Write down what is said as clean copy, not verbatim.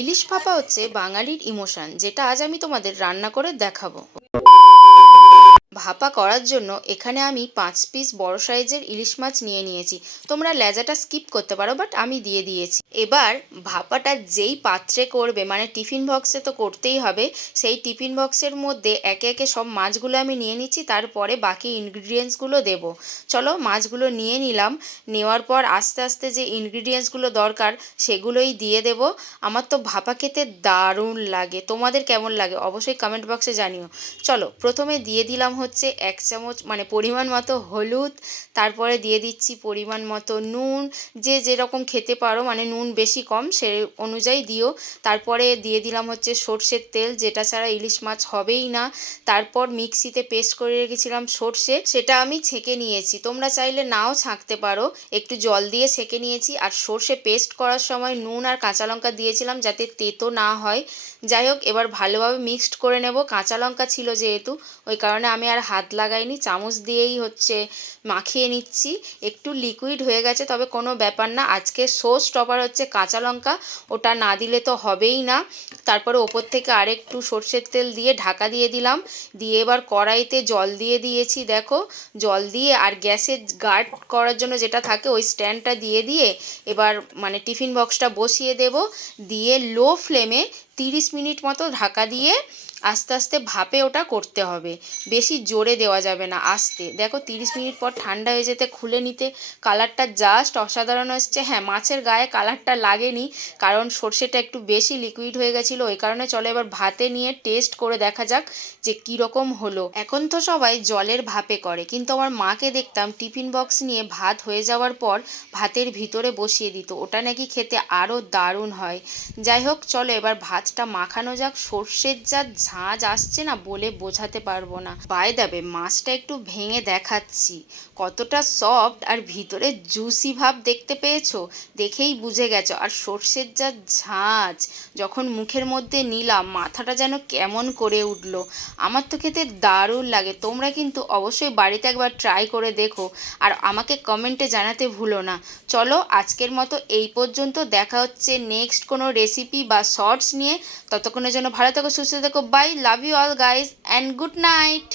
ইলিশ ভাপা হচ্ছে বাঙালির ইমোশন, যেটা আজ আমি তোমাদের রান্না করে দেখাবো। ভাপা করার জন্য এখানে আমি 5 পিস বড় সাইজের ইলিশ মাছ নিয়ে নিয়েছি। তোমরা লেজাটা স্কিপ করতে পারো, বাট আমি দিয়ে দিয়েছি। এবার ভাপাটা যেই পাত্রে করবে, মানে টিফিন বক্সে তো করতেই হবে, সেই টিফিন বক্সের মধ্যে একে একে সব মাছগুলো আমি নিয়ে নিচ্ছি, তারপরে বাকি ইনগ্রিডিয়েন্টসগুলো দেবো। চলো মাছগুলো নিয়ে নিলাম। নেওয়ার পর আস্তে আস্তে যে ইনগ্রিডিয়েন্টসগুলো দরকার সেগুলোই দিয়ে দেব। আমার তো ভাপা খেতে দারুণ লাগে, তোমাদের কেমন লাগে অবশ্যই কমেন্ট বক্সে জানিও। চলো প্রথমে দিয়ে দিলাম হচ্ছে 1 চামচ মানে পরিমাণ মতো হলুদ, তারপরে দিয়ে দিচ্ছি পরিমাণ মতো নুন। যে যেরকম খেতে পারো, মানে নুন বেশি কম সে অনুযায়ী দিও। তারপরে দিয়ে দিলাম হচ্ছে সর্ষের তেল, যেটা ছাড়া ইলিশ মাছ হবেই না। তারপর মিক্সিতে পেস্ট করে রেখেছিলাম সর্ষে, সেটা আমি ছেঁকে নিয়েছি, তোমরা চাইলে নাও ছাঁকতে পারো। একটু জল দিয়ে ছেঁকে নিয়েছি। আর সর্ষে পেস্ট করার সময় নুন আর কাঁচা লঙ্কা দিয়েছিলাম যাতে তেতো না হয়। যাই হোক, এবার ভালোভাবে মিক্সড করে নেব। কাঁচা লঙ্কা ছিল যেহেতু, ওই কারণে আমি আর হাত লাগাইনি, চামচ দিয়েই হচ্ছে মাখিয়ে নিচ্ছি। একটু লিকুইড হয়ে গেছে, তবে কোনো ব্যাপার না। আজকে শো স্টপার হচ্ছে কাঁচা লঙ্কা, ওটা না দিলে তো হবেই না। তারপরে ওপর থেকে আরেকটু সর্ষের তেল দিয়ে ঢাকা দিয়ে দিলাম। দিয়ে এবার কড়াইতে জল দিয়ে দিয়েছি, দেখো। জল দিয়ে আর গ্যাসের গার্ড করার জন্য যেটা থাকে ওই স্ট্যান্ডটা দিয়ে দিয়ে এবার মানে টিফিন বক্সটা বসিয়ে দেব। দিয়ে লো ফ্লেমে 30 মিনিট মতো ঢাকা দিয়ে আস্তে আস্তে ভাপে ওটা করতে হবে। বেশি জোরে দেওয়া যাবে না, আস্তে। দেখো 30 মিনিট পর ঠান্ডা হয়ে যেতে খুলে নিতে কালারটা জাস্ট অসাধারণ এসছে। হ্যাঁ, মাছের গায়ে কালারটা লাগেনি, কারণ সর্ষেটা একটু বেশি লিকুইড হয়ে গেছিলো ওই কারণে। চলো এবার ভাতে নিয়ে টেস্ট করে দেখা যাক যে কীরকম হলো। এখন তো সবাই জলের ভাপে করে, কিন্তু আমার মাকে দেখতাম টিফিন বক্স নিয়ে ভাত হয়ে যাওয়ার পর ভাতের ভিতরে বসিয়ে দিত, ওটা নাকি খেতে আরও দারুণ হয়। যাই হোক, চলো এবার ভাতটা মাখানো যাক। সর্ষের যা ঝাঁঝ আসছে না, বলে বোঝাতে পারবো না। বাই দ্য ওয়ে, মাছটা একটু ভেঙে দেখাচ্ছি কতটা সফট আর ভিতরে জুসি ভাব, দেখতে পেয়েছো? দেখেই বুঝে গেছো। আর সর্ষের যা ঝাঁঝ, যখন মুখের মধ্যে নিলাম মাথাটা যেন কেমন করে উঠলো। আমার তো খেতে দারুণ লাগে। তোমরা কিন্তু অবশ্যই বাড়িতে একবার ট্রাই করে দেখো, আর আমাকে কমেন্টে জানাতে ভুলো না। চলো আজকের মতো এই পর্যন্ত, দেখা হচ্ছে নেক্সট কোনো রেসিপি বা শর্টস নিয়ে। ততক্ষণের জন্য ভালো থেকো, সুস্থ থেকো। Bye, love you all guys and good night.